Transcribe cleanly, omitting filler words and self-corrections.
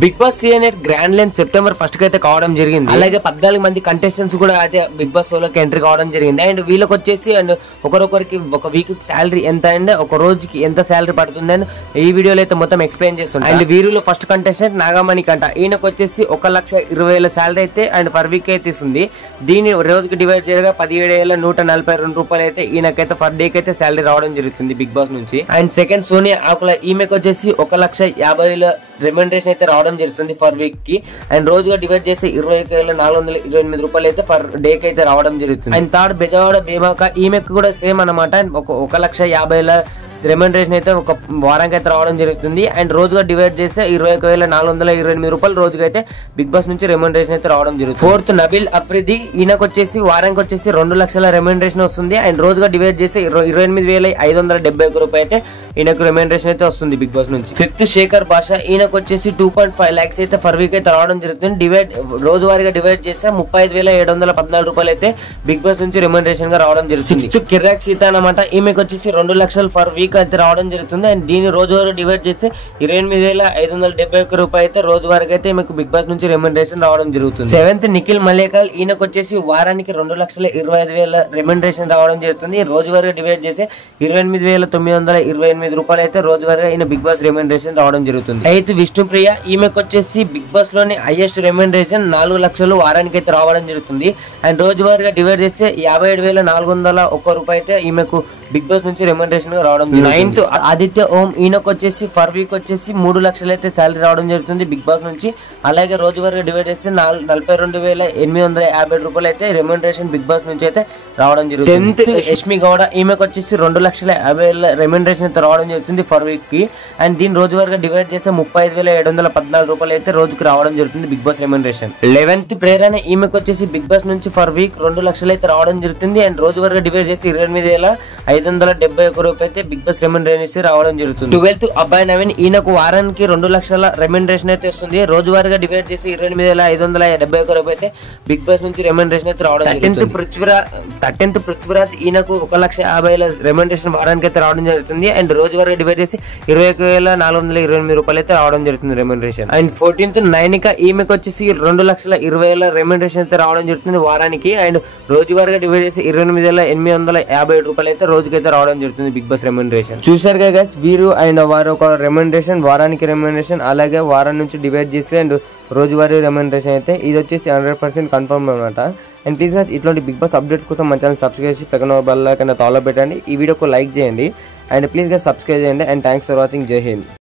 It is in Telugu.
Big Boss season 8 grand launch September 1 కి అయితే కావడం జరిగింది. అలాగే 14 మంది కంటెస్టెంట్స్ కూడా అయితే బిగ్ బాస్ షోలోకి ఎంట్రీ కావడం జరిగింది. అండ్ వీళ్ళకి వచ్చేసి అండ్ ఒకరొకరికి ఒక వీక్ శాలరీ ఎంత అండ్ ఒక రోజుకి ఎంత శాలరీ పడుతుంది అని ఈ వీడియోలో అయితే మొత్తం ఎక్స్ప్లెయిన్ చేస్తుంది. అండ్ వీరిలో ఫస్ట్ కంటెస్టెంట్ నాగమణి కంట, ఈయనకు వచ్చేసి 1,20,000 శాలరీ అయితే అండ్ ఫర్ వీక్ అయితే ఇస్తుంది. దీన్ని రోజుకి డివైడ్ చేయగా 17,142 రూపాయలు అయితే ఈయనకైతే ఫర్ డేకి అయితే శాలరీ రావడం జరుగుతుంది బిగ్ బాస్ నుంచి. అండ్ సెకండ్ సోనియా ఆకుల, ఈమెకు వచ్చేసి 1,50,000 రెమ్యునరేషన్ అయితే రావడం జరుగుతుంది ఫర్ వీక్ కి. అండ్ రోజుగా డివైడ్ చేస్తే 21,428 రూపాయలు అయితే ఫర్ డే కి అయితే రావడం జరుగుతుంది. అండ్ థర్డ్ బెజవాడ భీమాక, ఈమెకు కూడా సేమ్ అనమాట. 1,50,000 రెమ్యునరేషన్ అయితే ఒక వారానికి అయితే రావడం జరుగుతుంది. అండ్ రోజుగా డివైడ్ చేస్తే 21,428 రూపాయలు రోజుకైతే బిగ్ బాస్ నుంచి రెమ్యునరేషన్ అయితే రావడం జరుగుతుంది. ఫోర్త్ నబీల్ అఫ్రిది, ఈయనకు వచ్చేసి వారానికి వచ్చేసి 2 లక్షల రెమ్యునరేషన్ వస్తుంది. అండ్ రోజుగా డివైడ్ చేస్తే 28,571 రూపాయలు అయితే ఈయనకు రెమ్యునరేషన్ అయితే వస్తుంది బిగ్ బాస్ నుంచి. ఫిఫ్త్ శేఖర్ భాష, ఈయనకు వచ్చేసి 2.5 lakhs అయితే ఫర్ వీక్ అయితే రావడం జరుగుతుంది. రోజువారీగా డివైడ్ చేస్తే 35,714 రూపాయలు అయితే బిగ్ బాస్ నుంచి రెమ్యునరేషన్ గా రావడం జరుగుతుంది. సిక్స్త్ కిరాక్ సీత అనమాట, ఈమెకు వచ్చేసి 2 లక్షలు ఫర్ వీక్ అయితే రావడం జరుగుతుంది. అండ్ దీన్ని రోజువారీ డివైడ్ చేస్తే 28,571 రూపాయలు అయితే రోజువారీగా అయితే ఈమెకు బిగ్ బాస్ నుంచి రెమ్యునరేషన్ రావడం జరుగుతుంది. సెవెంత్ నిఖిల్ మలేకల్, ఈయనకు వచ్చేసి వారానికి 2,25,000 రెమ్యునరేషన్ రావడం జరుగుతుంది. రోజువారీగా డివైడ్ చేస్తే 28,928 రూపాయలు అయితే రోజువారీగా ఈయన బిగ్ బాస్ రెమ్యునరేషన్ రావడం జరుగుతుంది. ఎయిత్ విష్ణుప్రియ, ఈమెకు వచ్చేసి బిగ్ బాస్ లోని హైయెస్ట్ రెమ్యునరేషన్ 4 లక్షలు వారానికి అయితే రావడం జరుగుతుంది. అండ్ రోజువారీగా డివైడ్ చేస్తే 57,401 రూపాయలు అయితే ఈమెకు బిగ్ బాస్ నుంచి రెమ్యునరేషన్ గా రావడం జరుగుతుంది. నైన్త్ ఆదిత్య ఓం, ఈయనకు వచ్చేసి ఫర్ వీక్ వచ్చేసి 3 లక్షలు అయితే శాలరీ రావడం జరుగుతుంది బిగ్ బాస్ నుంచి. అలాగే రోజువారీగా డివైడ్ చేస్తే 42,850 రూపాయలు అయితే రెమ్యునరేషన్ బిగ్ బాస్ నుంచి అయితే రావడం జరుగుతుంది. 10th యష్మి గౌడ, ఈమెకు వచ్చేసి 2,50,000 రెమ్యునరేషన్ అయితే రావడం జరుగుతుంది ఫర్ వీక్ కి. అండ్ దీని రోజువారీగా డివైడ్ చేస్తే 35,714 రూపాయలు అయితే రోజుకి రావడం జరుగుతుంది బిగ్ బాస్ రెమ్యునరేషన్. 11th ప్రేరణ, ఈమెకు వచ్చేసి బిగ్ బాస్ నుంచి ఫర్ వీక్ 2 లక్షలు అయితే రావడం జరుగుతుంది. అండ్ రోజువారీగా డివైడ్ చేసి 28,571 రూపాయలు అయితే బిగ్ బాస్ రెమ్యునరేషన్ రావడం జరుగుతుంది. 12th అబ్బాయి నవీన్, ఈయనకు వారానికి 2 లక్షల రెమ్యునరేషన్ అయితే వస్తుంది. రోజువారీగా డివైడ్ చేసి 28,571 రూపాయలు అయితే బిగ్ బాస్ నుంచి రెమ్యునరేషన్ అయితే రావడం జరుగుతుంది. 13th పృథ్వీరాజ్, ఈయనకు 1,50,000 రెమ్యునరేషన్ వారానికి అయితే రావడం జరుగుతుంది. అండ్ రోజువారీగా డివైడ్ చేసి 21,428 రూపాయలు అయితే రావడం జరుగుతుంది రెమ్యునరేషన్. అండ్ 14th నైనిక, ఈమెకు వచ్చేసి 2,20,000 రెమ్యునరేషన్ అయితే రావడం జరుగుతుంది వారానికి. అండ్ రోజువారీగా డివైడ్ చేసి 28,857 రూపాయలు అయితే రోజుకైతే రావడం జరుగుతుంది బిగ్ బాస్ రెమ్యునరేషన్. చూసారు కదా గైస్, వీరు అండ్ వారు ఒక రెమ్యునరేషన్, వారానికి రెమ్యునరేషన్, అలాగే వారం నుంచి డివైడ్ చేసి అండ్ రోజువారీ రెమ్యునరేషన్ అయితే ఇది వచ్చేసి 100% కన్ఫర్మ్ అనమాట. అండ్ ప్లీజ్ గైస్, ఇట్లాంటి బిగ్ బాస్ అప్డేట్స్ కోసం మన ఛానల్ సబ్స్క్రైబ్ చేసి పక్కన బెల్ ఐకాన్ తాలో పెట్టండి. ఈ వీడియోకి లైక్ చేయండి అండ్ ప్లీజ్ గైస్ సబ్స్క్రైబ్ చేయండి. And thanks for watching. జై హింద్.